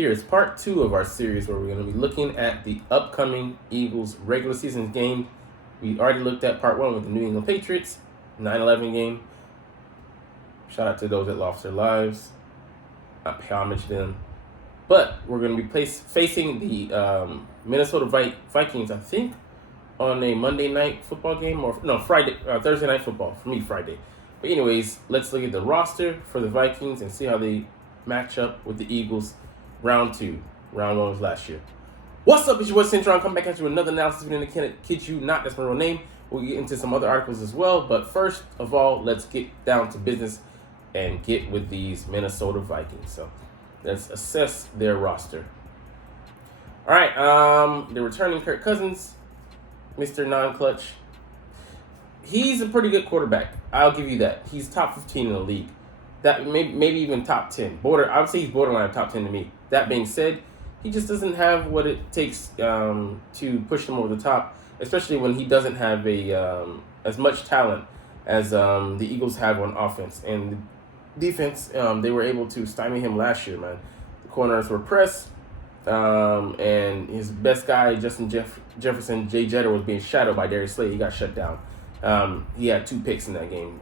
Here's part two of our series where we're going to be looking at the upcoming Eagles regular season game. We already looked at part one with the New England Patriots 9/11 game. Shout out to those that lost their lives. I pay homage to them. But we're going to be facing the Minnesota Vikings, I think, on a Monday night football game, or no, Thursday night football. For me, Friday. But anyways, let's look at the roster for the Vikings and see how they match up with the Eagles. Round two. Round one was last year. What's up? It's your boy Centron. Come back at you with another analysis video. Kid you not, that's my real name. We'll get into some other articles as well. But first of all, let's get down to business and get with these Minnesota Vikings. So let's assess their roster. All right. They're returning Kirk Cousins, Mr. Non-Clutch. He's a pretty good quarterback. I'll give you that. He's top 15 in the league. That maybe even top 10. I would say he's borderline top 10 to me. That being said, he just doesn't have what it takes to push them over the top, especially when he doesn't have as much talent as the Eagles have on offense. And defense, they were able to stymie him last year, man. The corners were pressed, and his best guy, Justin Jefferson, Jay Jetter, was being shadowed by Darius Slay. He got shut down. He had 2 picks in that game.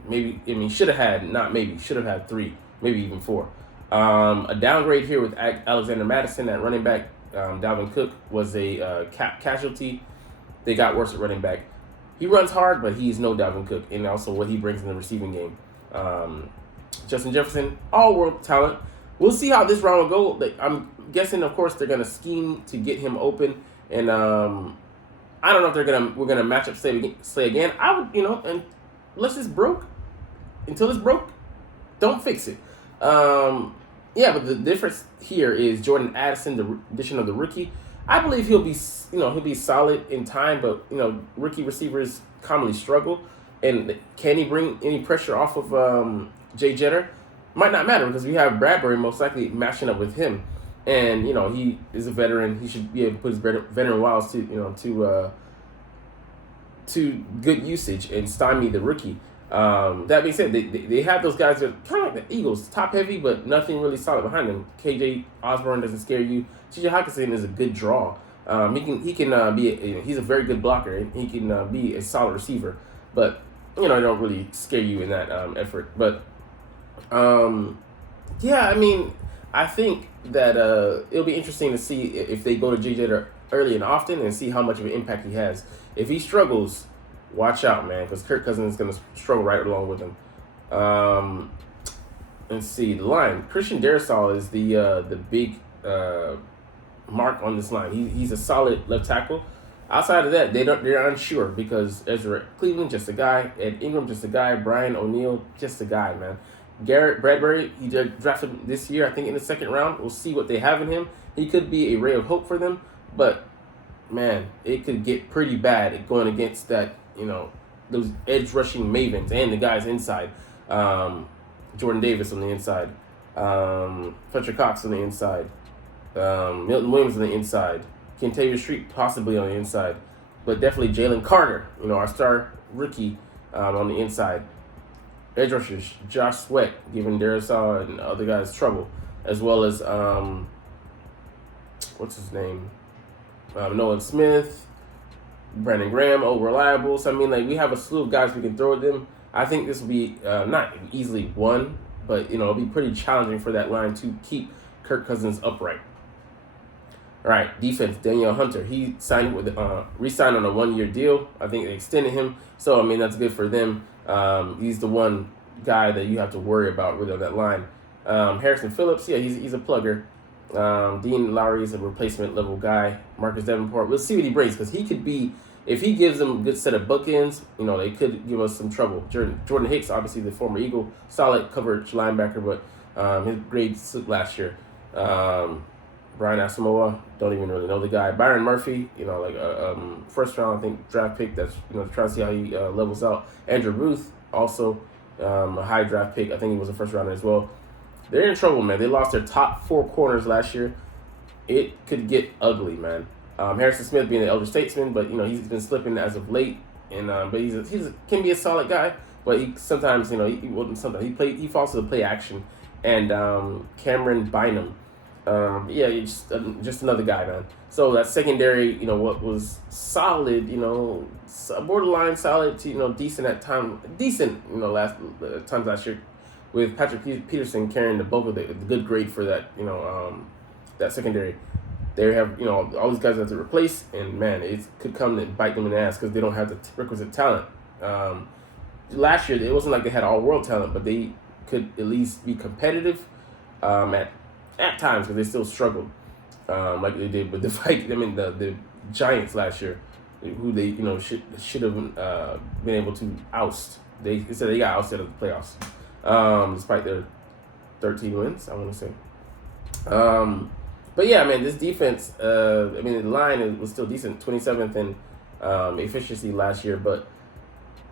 Should have had 3, maybe even 4. A downgrade here with Alexander Madison at running back. Dalvin Cook was a casualty. They got worse at running back. He runs hard, but he's no Dalvin Cook, and also what he brings in the receiving game. Justin Jefferson, all-world talent. We'll see how this round will go. I'm guessing, of course, they're going to scheme to get him open, and I don't know if we're gonna match up Slay again. I would, and unless it's broke, until it's broke, don't fix it. But the difference here is Jordan Addison, the addition of the rookie. I believe he'll be solid in time, but rookie receivers commonly struggle. And can he bring any pressure off of Jay Jetter? Might not matter because we have Bradbury most likely matching up with him. And he is a veteran. He should be able to put his veteran wiles to good usage and stymie the rookie. That being said, they have those guys that are kind of like the Eagles, top heavy, but nothing really solid behind them. KJ Osborne doesn't scare you. TJ Hockenson is a good draw. He can be he's a very good blocker. And he can be a solid receiver, but they don't really scare you in that effort. But I think that it'll be interesting to see if they go to Jay Jetter early and often and see how much of an impact he has. If he struggles, watch out, man, because Kirk Cousins is going to struggle right along with him. Let's see, the line. Christian Darrisaw is the big mark on this line. He's a solid left tackle. Outside of that, they're unsure because Ezra Cleveland, just a guy. Ed Ingram, just a guy. Brian O'Neill, just a guy, man. Garrett Bradbury, he drafted this year, I think, in the second round. We'll see what they have in him. He could be a ray of hope for them, but, man, it could get pretty bad going against that, those edge rushing mavens and the guys inside. Jordan Davis on the inside. Fletcher Cox on the inside. Milton Williams on the inside. Kentavious Street possibly on the inside. But definitely Jalen Carter, our star rookie on the inside. Edge rushers, Josh Sweat, giving Darrisaw and other guys trouble, as well as what's his name, Nolan Smith, Brandon Graham, reliable. So we have a slew of guys we can throw at them. I think this will be not easily won, but it'll be pretty challenging for that line to keep Kirk Cousins upright. All right, defense. Danielle Hunter, he signed re-signed on a 1-year deal. I think they extended him, so that's good for them. He's the one guy that you have to worry about really on that line. Harrison Phillips, he's a plugger. Dean Lowry is a replacement level guy. Marcus Davenport, we'll see what he brings because he could be, if he gives them a good set of bookends, they could give us some trouble. Jordan Hicks, obviously the former Eagle, solid coverage linebacker, but his grades slipped last year. Brian Asamoah, don't even really know the guy. Byron Murphy, first round, I think, draft pick that's, trying to see how he levels out. Andrew Ruth, also a high draft pick. I think he was a first rounder as well. They're in trouble, man. They lost their top 4 corners last year. It could get ugly, man. Harrison Smith being an elder statesman, but, he's been slipping as of late. And but he can be a solid guy, but he sometimes, he falls to the play action. And Cameron Bynum, Yeah, just another guy, man. So that secondary, what was solid, borderline solid to decent at time, decent, last times last year, with Patrick Peterson carrying the bulk of the good grade for that, that secondary. They have all these guys have to replace, and man, it could come and bite them in the ass because they don't have the requisite talent. Um, Last year, it wasn't like they had all world talent, but they could at least be competitive at times because they still struggled, like they did with the Vikings. I mean, the Giants last year, who they should have been able to oust. They said they got ousted of the playoffs, despite their 13 wins. I want to say. But yeah, man, this defense. I mean, the line was still decent, 27th in efficiency last year, but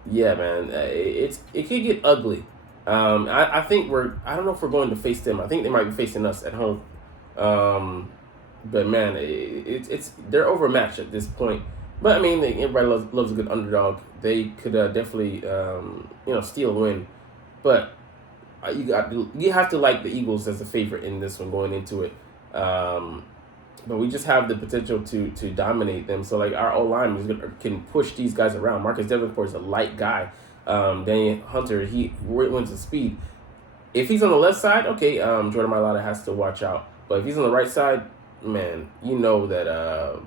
yeah, man, it could get ugly. I think I don't know if we're going to face them. I think they might be facing us at home. But man, it's they're overmatched at this point. But I mean, everybody loves a good underdog. They could definitely steal a win. But you have to like the Eagles as a favorite in this one going into it. But we just have the potential to dominate them. So like our O line can push these guys around. Marcus Davenport is a light guy. Danny Hunter, he wins the speed. If he's on the left side, okay, Jordan Mailata has to watch out. But if he's on the right side, man, you know that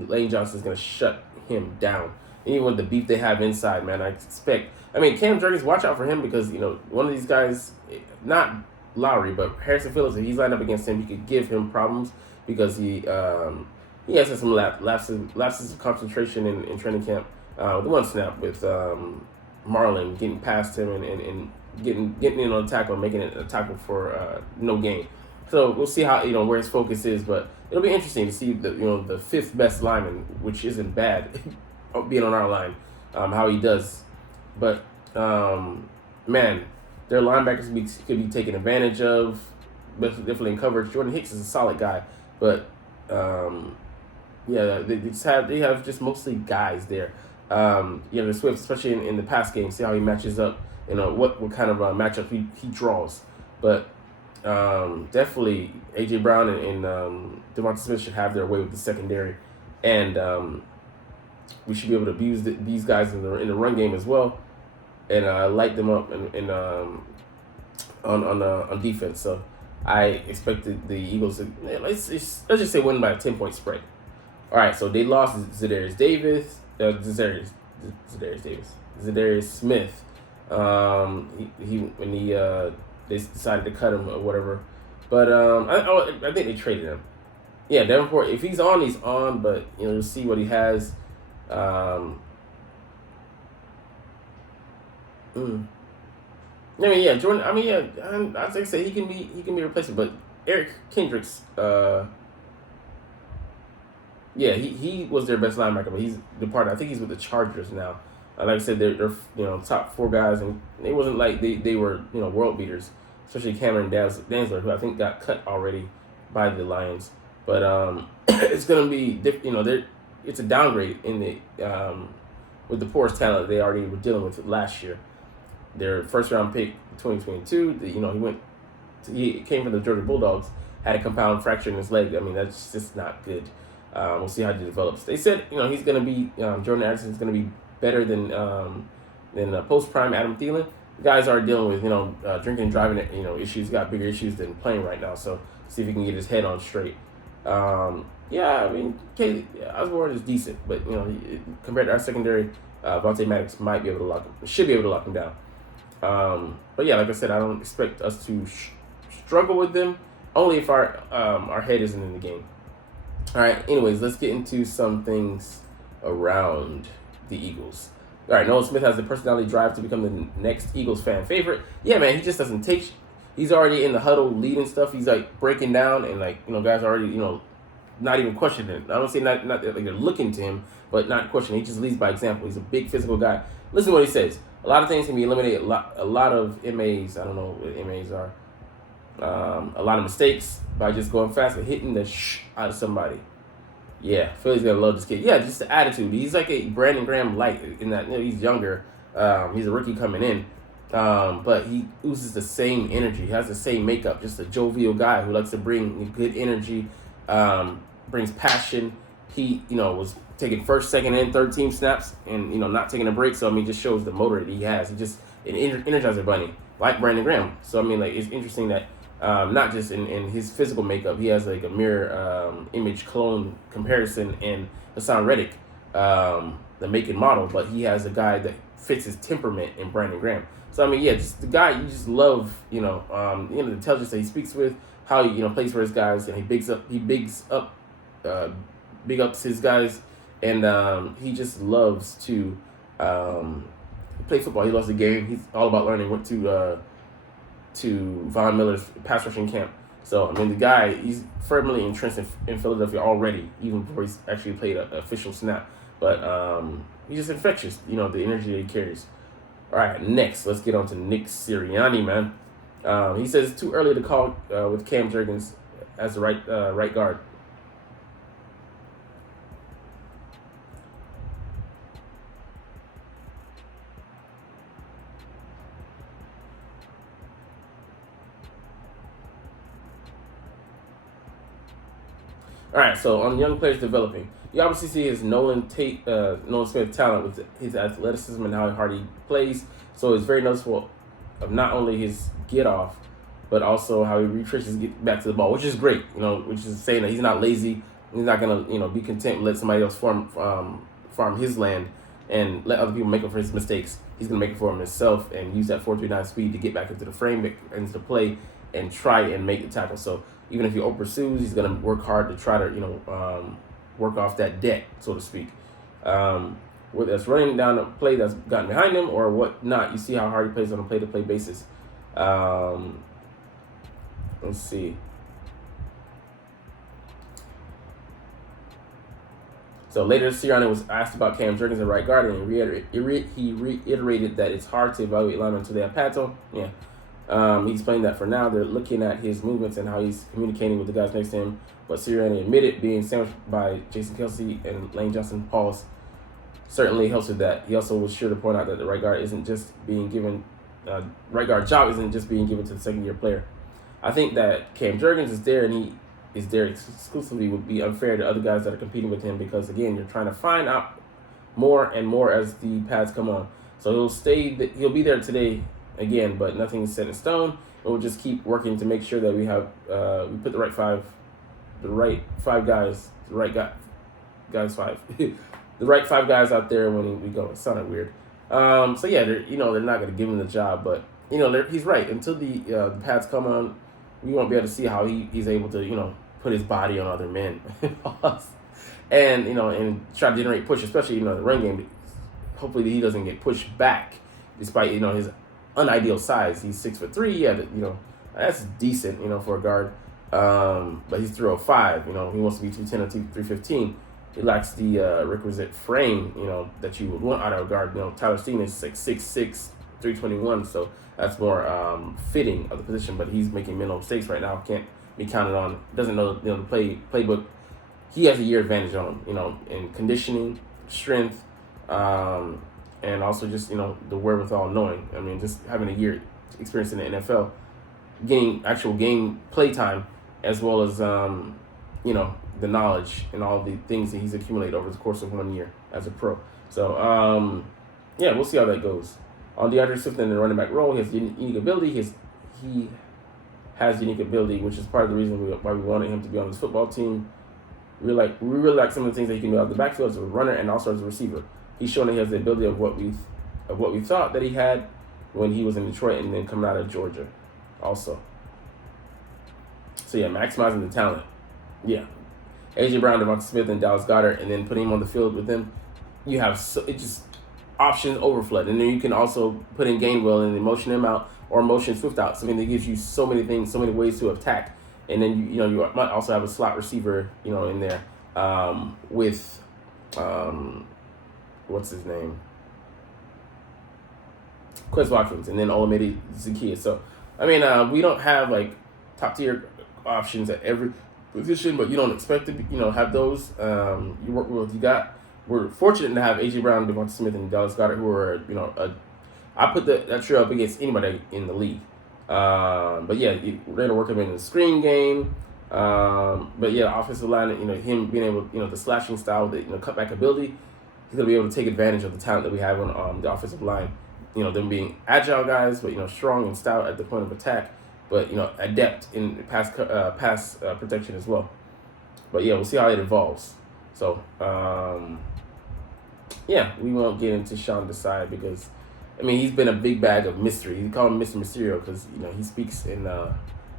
Lane Johnson is gonna shut him down. Even with the beef they have inside, man, I expect. I mean, Cam Jurgens, watch out for him because one of these guys, not Lowry, but Harrison Phillips, if he's lined up against him, he could give him problems because he has had some lapses of concentration in training camp. The one snap with Marlon getting past him and getting in on the tackle and making it a tackle for no gain. So we'll see how where his focus is, but it'll be interesting to see the fifth best lineman, which isn't bad, being on our line, how he does. But man, their linebackers could be taken advantage of, definitely in coverage. Jordan Hicks is a solid guy, but yeah, they have just mostly guys there. The Swift, especially in the pass game, see how he matches up. What kind of matchup he draws. But definitely AJ Brown and Devonta Smith should have their way with the secondary, and we should be able to abuse these guys in the run game as well, and light them up on defense. So I expected the Eagles to let's just say win by a 10-point spread. All right, so they lost Zadarius Smith. They decided to cut him or whatever, but I think they traded him. Yeah, Davenport. If he's on, he's on. But we'll see what he has. I mean, yeah, Jordan. I mean, yeah, I'd say he can be replaced. But Eric Kendricks, yeah, he was their best linebacker, but he's departed. I think he's with the Chargers now. Like I said, they're top four guys, and it wasn't like they were world beaters, especially Cameron Dantzler, who I think got cut already by the Lions. But it's gonna be it's a downgrade in the with the poorest talent they already were dealing with last year. Their first round pick, 2022, he came from the Georgia Bulldogs, had a compound fracture in his leg. I mean, that's just not good. We'll see how he develops. They said he's gonna be Jordan Addison's gonna be better than post prime Adam Thielen. The guys are dealing with drinking and driving issues. Got bigger issues than playing right now. So see if he can get his head on straight. Yeah, I mean, Osborne is decent, but compared to our secondary, Vontae Maddox might be able to should be able to lock him down. But yeah, like I said, I don't expect us to struggle with them. Only if our head isn't in the game. All right. Anyways, let's get into some things around the Eagles. All right. Nolan Smith has the personality drive to become the next Eagles fan favorite. Yeah, man. He just doesn't take. He's already in the huddle leading stuff. He's like breaking down and guys already not even questioning him. I don't say not that they're looking to him, but not questioning. He just leads by example. He's a big physical guy. Listen to what he says. A lot of things can be eliminated. A lot of MAs. I don't know what MAs are. A lot of mistakes by just going fast and hitting the out of somebody. Yeah, Philly's gonna love this kid. Yeah, just the attitude. He's like a Brandon Graham light in that he's younger. He's a rookie coming in, But he oozes the same energy. He has the same makeup. Just a jovial guy who likes to bring good energy, brings passion. He, was taking first, second, and third team snaps, and not taking a break. So I mean, just shows the motor that he has. He just an energizer bunny, like Brandon Graham. So I mean, like it's interesting that not just in his physical makeup, he has like a mirror image clone comparison in Hassan Reddick, the make and model, but he has a guy that fits his temperament in Brandon Graham. So I mean, yeah, just the guy you just love, the intelligence that he speaks with, how he plays for his guys, and he big ups his guys, and he just loves to play football. He loves the game. He's all about learning. Went to Von Miller's pass rushing camp. So I mean, the guy, he's firmly entrenched in Philadelphia already, even before he's actually played an official snap. But he's just infectious, the energy that he carries. All right, next, let's get on to Nick Sirianni, man. He says it's too early to call with Cam Jurgens as the right guard. All right, so on young players developing, you obviously see his Nolan Smith talent with his athleticism and how hard he plays. So it's very noticeable of not only his get off, but also how he retraces get back to the ball, which is great. Which is saying that he's not lazy. He's not gonna be content to let somebody else farm his land and let other people make up for his mistakes. He's gonna make it for himself and use that 4.39 speed to get back into the frame, into the play, and try and make the tackle. So even if he over-pursues, he's going to work hard to try to, work off that debt, so to speak. Whether that's running down a play that's gotten behind him or whatnot, you see how hard he plays on a play-to-play basis. Let's see. So later, Sirianni was asked about Cam Jurgens at right guard, and he reiterated that it's hard to evaluate linemen until they have pads on. Yeah. He explained that for now they're looking at his movements and how he's communicating with the guys next to him. But Sirianni admitted being sandwiched by Jason Kelsey and Lane Johnson Pauls certainly helps with that. He also was sure to point out that the right guard isn't just being given right guard job isn't just being given to the second year player. I think that Cam Jurgens is there and he is there exclusively would be unfair to other guys that are competing with him because again you're trying to find out more and more as the pads come on. So he'll be there today. Again, but nothing is set in stone. And we'll just keep working to make sure that we have we put the right five guys out there when we go. It sounded weird. So yeah, they're not going to give him the job, but he's right. Until the pads come on, we won't be able to see how he's able to put his body on other men, and and try to generate push, especially the run game. Hopefully he doesn't get pushed back, despite his unideal size. He's 6'3". Yeah, that's decent, for a guard. But he's 305. He wants to be 210 or 315. He lacks the requisite frame, that you would want out of a guard. Tyler Steen is like 6'6", 321. So that's more fitting of the position. But he's making mental mistakes right now. Can't be counted on. Doesn't know the playbook. He has a year advantage on him. In conditioning, strength. And also just, the wherewithal knowing. I mean, just having a year experience in the NFL, getting actual game play time, as well as, the knowledge and all the things that he's accumulated over the course of 1 year as a pro. So, yeah, we'll see how that goes. On DeAndre Swift in the running back role, he has unique ability. He has unique ability, which is part of the reason why we wanted him to be on this football team. We really like some of the things that he can do out of the backfield as a runner and also as a receiver. He's shown that he has the ability of what we thought that he had when he was in Detroit and then coming out of Georgia also. So yeah, maximizing the talent. Yeah. A.J. Brown, Devonta Smith, and Dallas Goedert, and then putting him on the field with them, you have it just options overflood. And then you can also put in Gainwell and then motion him out or motion Swift out. So I mean, it gives you so many things, so many ways to attack. And then you might also have a slot receiver, in there with what's his name? Quez Watkins, and then Olamide Zaccheaus. So, I mean, we don't have, like, top-tier options at every position, but you don't expect to, have those. You work with what you got. We're fortunate to have A.J. Brown, Devonta Smith, and Dallas Goedert, who are, I put that trio up against anybody in the league. But yeah, we're going to work him in the screen game. But yeah, offensive line, him being able, the slashing style, the cutback ability, he's going to be able to take advantage of the talent that we have on the offensive line. Them being agile guys, but strong and stout at the point of attack, but adept in pass protection as well. But yeah, we'll see how it evolves. So yeah, we won't get into Sean Desai because he's been a big bag of mystery. You call him Mr. Mysterio because he speaks in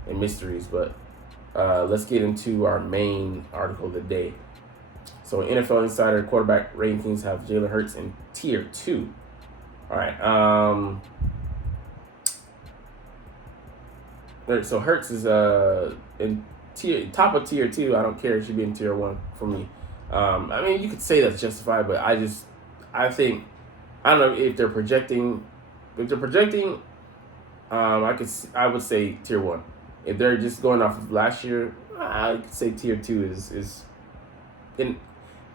mysteries. But let's get into our main article of the day. So NFL Insider quarterback rankings have Jalen Hurts in tier 2. All right. So Hurts is in top of tier 2. I don't care. It should be in tier 1 for me. You could say that's justified, but I think, I don't know if they're projecting. If they're projecting, I would say tier 1. If they're just going off of last year, I could say tier 2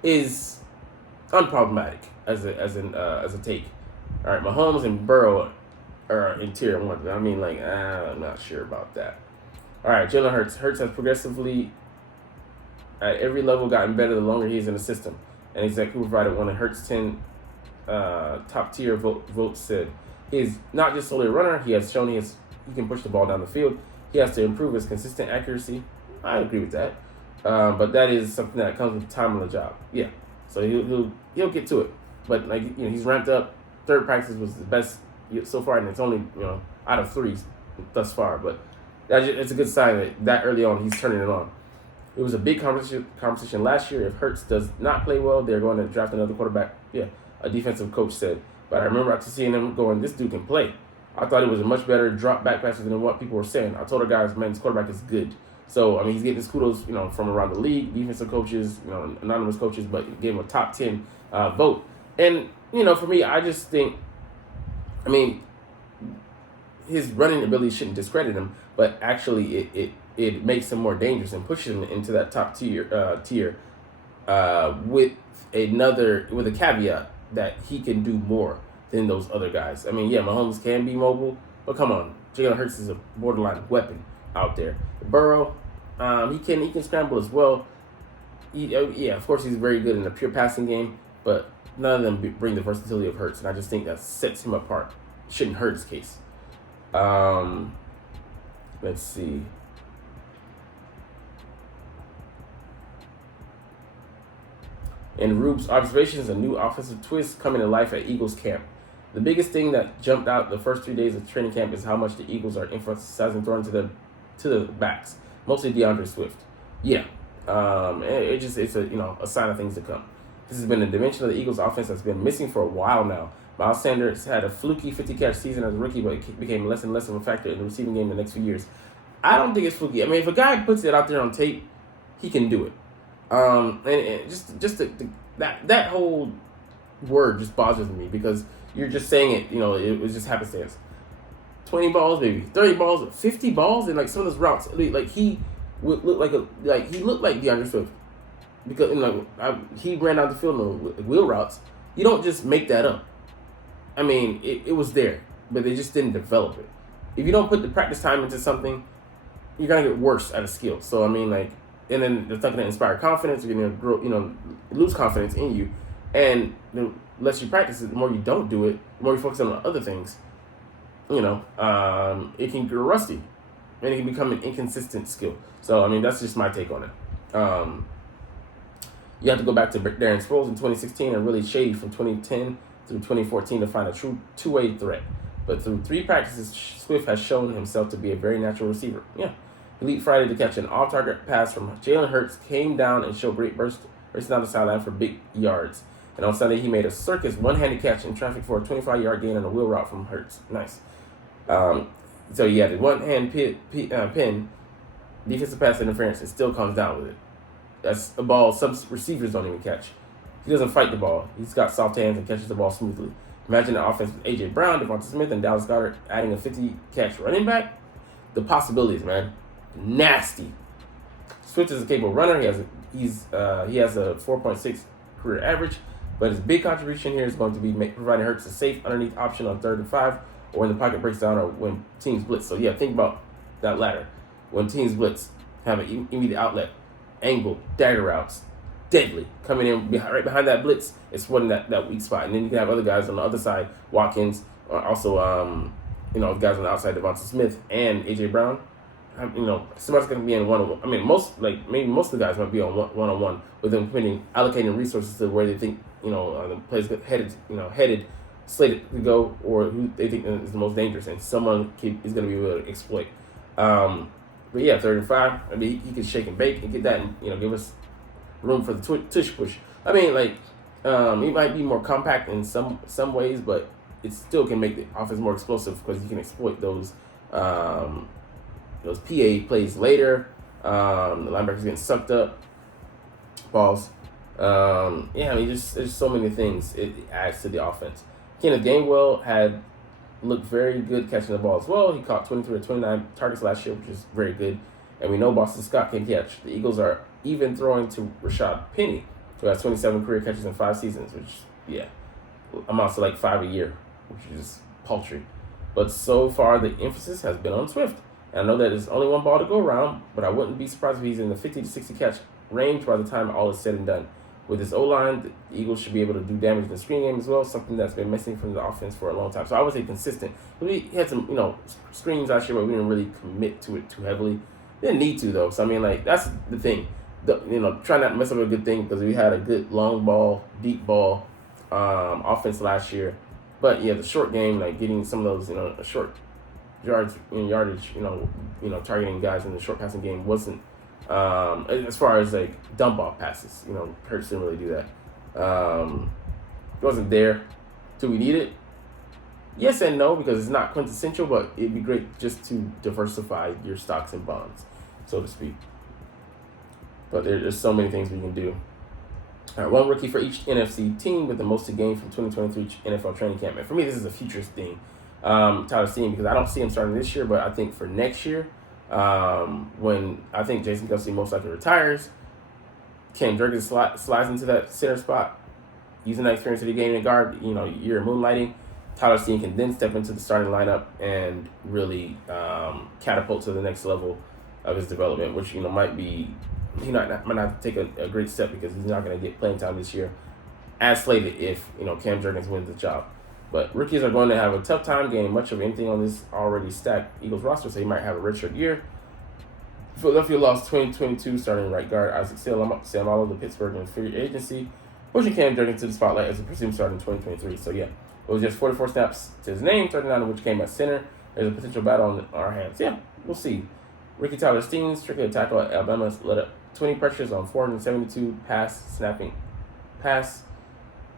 is unproblematic as a take. All right, Mahomes and Burrow are in tier 1. I'm not sure about that. All right, Jalen Hurts. Hurts has progressively, at every level, gotten better the longer he's in the system. And exactly who provided one of Hurts' 10 top tier votes said, he is not just solely a runner. He has shown he can push the ball down the field. He has to improve his consistent accuracy. I agree with that. But that is something that comes with time on the job. Yeah. So he'll get to it. But he's ramped up. Third practice was the best so far, and it's only out of 3 thus far. But it's a good sign that early on he's turning it on. It was a big competition last year. If Hurts does not play well, they're going to draft another quarterback. Yeah, a defensive coach said. But I remember after seeing him going, this dude can play. I thought it was a much better drop back passer than what people were saying. I told our guys, man, this quarterback is good. So, he's getting his kudos, from around the league, defensive coaches, anonymous coaches, but gave him a top 10 vote. And, for me, I just think, his running ability shouldn't discredit him, but actually it makes him more dangerous and pushes him into that top tier with a caveat that he can do more than those other guys. Mahomes can be mobile, but come on, Jalen Hurts is a borderline weapon out there. Burrow, he can scramble as well. Of course, he's very good in the pure passing game, but none of them bring the versatility of Hurts, and I just think that sets him apart. Shouldn't hurt his case. Let's see. In Rube's observations, a new offensive twist coming to life at Eagles camp. The biggest thing that jumped out the first 3 days of training camp is how much the Eagles are emphasizing throwing to the backs, mostly DeAndre Swift. Yeah, it's a sign of things to come. This has been a dimension of the Eagles' offense that's been missing for a while now. Miles Sanders had a fluky 50-catch season as a rookie, but it became less and less of a factor in the receiving game in the next few years. I don't think it's fluky. If a guy puts it out there on tape, he can do it. And just that whole word just bothers me because you're just saying it. It was just happenstance. 20 balls, maybe 30 balls, 50 balls, and some of those routes, he would look he looked like DeAndre Swift because he ran out the field on wheel routes. You don't just make that up. It was there, but they just didn't develop it. If you don't put the practice time into something, you're gonna get worse at a skill. So and then it's not gonna inspire confidence. You're gonna grow, lose confidence in you, and the less you practice it, the more you don't do it, the more you focus on other things. It can grow rusty, and it can become an inconsistent skill. So that's just my take on it. You have to go back to Darren Sproles in 2016 and really shady from 2010 through 2014 to find a true two-way threat. But through 3 practices, Swift has shown himself to be a very natural receiver. Yeah. He leaped Friday to catch an off-target pass from Jalen Hurts, came down and showed great burst, racing down the sideline for big yards. And on Sunday, he made a circus one-handed catch in traffic for a 25-yard gain on a wheel route from Hurts. Nice. So he had a one-hand pin, defensive pass interference, and still comes down with it. That's a ball some receivers don't even catch. He doesn't fight the ball. He's got soft hands and catches the ball smoothly. Imagine the offense with A.J. Brown, Devonta Smith, and Dallas Goedert adding a 50-catch running back. The possibilities, man. Nasty. Swift is a capable runner. He has a 4.6 career average. But his big contribution here is going to be providing Hurts a safe underneath option on 3rd and 5, or when the pocket breaks down, or when teams blitz. So yeah, think about that latter. When teams blitz, have an immediate outlet, angle, dagger routes, deadly coming in right behind that blitz. It's one that weak spot, and then you can have other guys on the other side, Watkins, also guys on the outside, Devonta Smith and AJ Brown. Somebody's going to be in one-on-one. I mean, maybe most of the guys might be on one-on-one with them allocating resources to where they think, the players headed, slated to go, or who they think is the most dangerous, and someone is going to be able to exploit. But yeah, 3rd and 5. I mean, he could shake and bake and get that, and give us room for the tush push. I mean, he might be more compact in some ways, but it still can make the offense more explosive because you can exploit those PA plays later. The linebackers getting sucked up, balls. There's so many things it adds to the offense. Kenneth Gainwell had looked very good catching the ball as well. He caught 23 or 29 targets last year, which is very good. And we know Boston Scott can catch. The Eagles are even throwing to Rashad Penny, who has 27 career catches in 5 seasons, which, amounts to like 5 a year, which is paltry. But so far, the emphasis has been on Swift. And I know that there's only one ball to go around, but I wouldn't be surprised if he's in the 50 to 60 catch range by the time all is said and done. With his O-line, the Eagles should be able to do damage in the screen game as well, something that's been missing from the offense for a long time. So I would say consistent. We had some, screens last year, but we didn't really commit to it too heavily. Didn't need to, though. So, I mean, that's the thing. Try not to mess up a good thing because we had a good long ball, deep ball offense last year. But, yeah, the short game, getting some of those, short yardage, targeting guys in the short passing game wasn't, as far as dump off passes, Hurts didn't really do that. It wasn't there. Do we need it? Yes and no, because it's not quintessential, but it'd be great just to diversify your stocks and bonds, so to speak. But there's so many things we can do. All right, one rookie for each NFC team with the most to gain from 2023 NFL training camp. And for me, this is a futures thing. Tyler Steen, because I don't see him starting this year, but I think for next year, when I think Jason Kelsey most likely retires, Cam Jurgens slides into that center spot, using that experience that he gained in guard, year of moonlighting. Tyler Steen can then step into the starting lineup and really catapult to the next level of his development, which might not have to take a great step because he's not going to get playing time this year, as slated if Cam Jurgens wins the job. But rookies are going to have a tough time gaining much of anything on this already stacked Eagles roster, so he might have a redshirt year. Philadelphia lost 2022 starting right guard Isaac Seumalo to Pittsburgh in free agency, pushing Cam Jurgens to the spotlight as a presumed starter in 2023. So yeah, it was just 44 snaps to his name, 39 of which came at center. There's a potential battle on our hands. Yeah, we'll see. Ricky Tyler Steen, strictly a tackle at Alabama, led up 20 pressures on 472 pass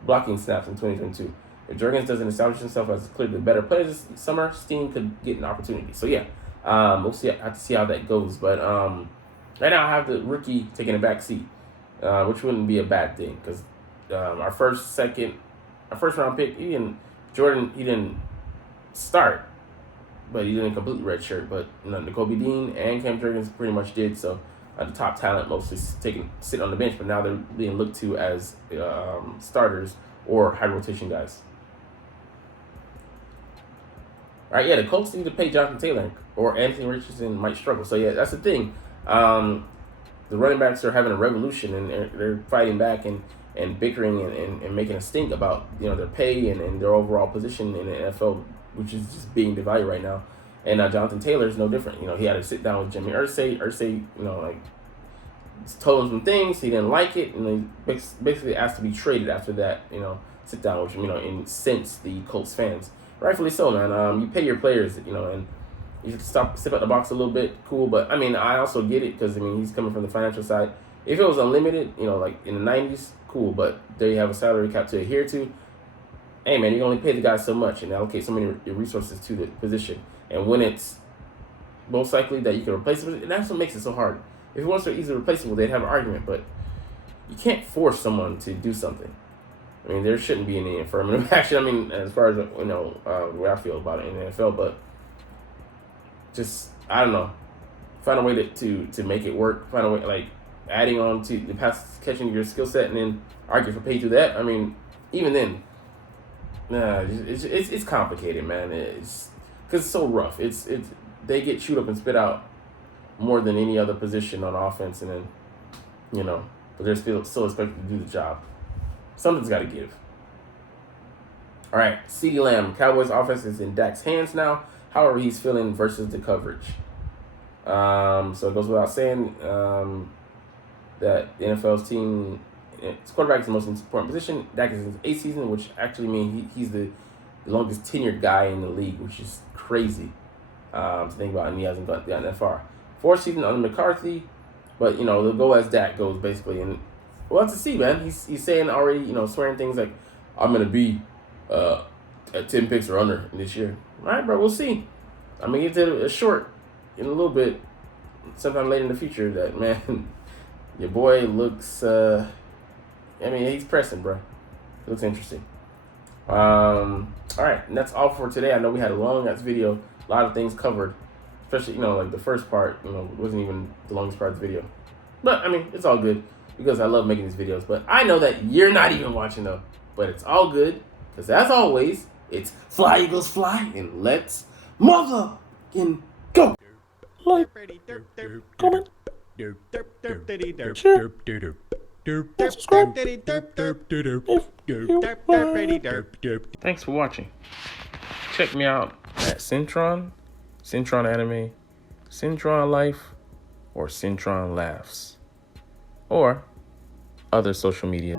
blocking snaps in 2022. If Jurgens doesn't establish himself as clearly the better player this summer, Steen could get an opportunity. So yeah, we'll see. I have to see how that goes. But right now I have the rookie taking a back seat, which wouldn't be a bad thing because our first round pick, Jordan, he didn't start, but he didn't complete redshirt. But Nakobe Dean and Cam Jurgens pretty much did. So the top talent mostly sit on the bench, but now they're being looked to as starters or high rotation guys. All right, yeah, the Colts need to pay Jonathan Taylor, or Anthony Richardson might struggle. So yeah, that's the thing. The running backs are having a revolution, and they're fighting back and bickering and making a stink about their pay and their overall position in the NFL, which is just being devalued right now. And Jonathan Taylor is no different. He had to sit down with Jimmy Irsay. Irsay, told him some things. He didn't like it, and he basically asked to be traded after that, sit down with him, incensed the Colts fans. Rightfully so, man. You pay your players, and you step out the box a little bit, cool. But, I also get it because, he's coming from the financial side. If it was unlimited, like in the 90s, cool. But there you have a salary cap to adhere to. Hey, man, you can only pay the guys so much and allocate so many resources to the position. And when it's most likely that you can replace it, and that's what makes it so hard. If it was so easily replaceable, they'd have an argument. But you can't force someone to do something. There shouldn't be any affirmative action. As far as, where I feel about it in the NFL. But just, I don't know. Find a way to make it work. Find a way, adding on to the pass catching your skill set and then argue for pay to that. even then, nah, it's complicated, man. It's because it's so rough. It's they get chewed up and spit out more than any other position on offense, and then but they're still expected to do the job. Something's got to give. All right, CeeDee Lamb. Cowboys offense is in Dak's hands now. However, he's feeling versus the coverage. So it goes without saying that the NFL's team, its quarterback is the most important position. Dak is in his 8th season, which actually means he's the longest tenured guy in the league, which is crazy to think about, and he hasn't gotten that far. 4th season under McCarthy, but they'll go as Dak goes basically, and we'll have to see, man. He's saying already, swearing things like, "I'm gonna be at 10 picks or under this year." All right, bro, we'll see. I'm gonna get to a short in a little bit, sometime later in the future. That man, your boy looks. He's pressing, bro. It looks interesting. All right, and that's all for today. I know we had a long ass video, a lot of things covered, especially like the first part. Wasn't even the longest part of the video, but it's all good because I love making these videos. But I know that you're not even watching though. But it's all good because as always, it's fly Eagles fly and let's motherfucking go. Like, comment, share, subscribe. Thanks for watching. Check me out at Centron Anime, Centron Life, or Centron Laughs, or other social media.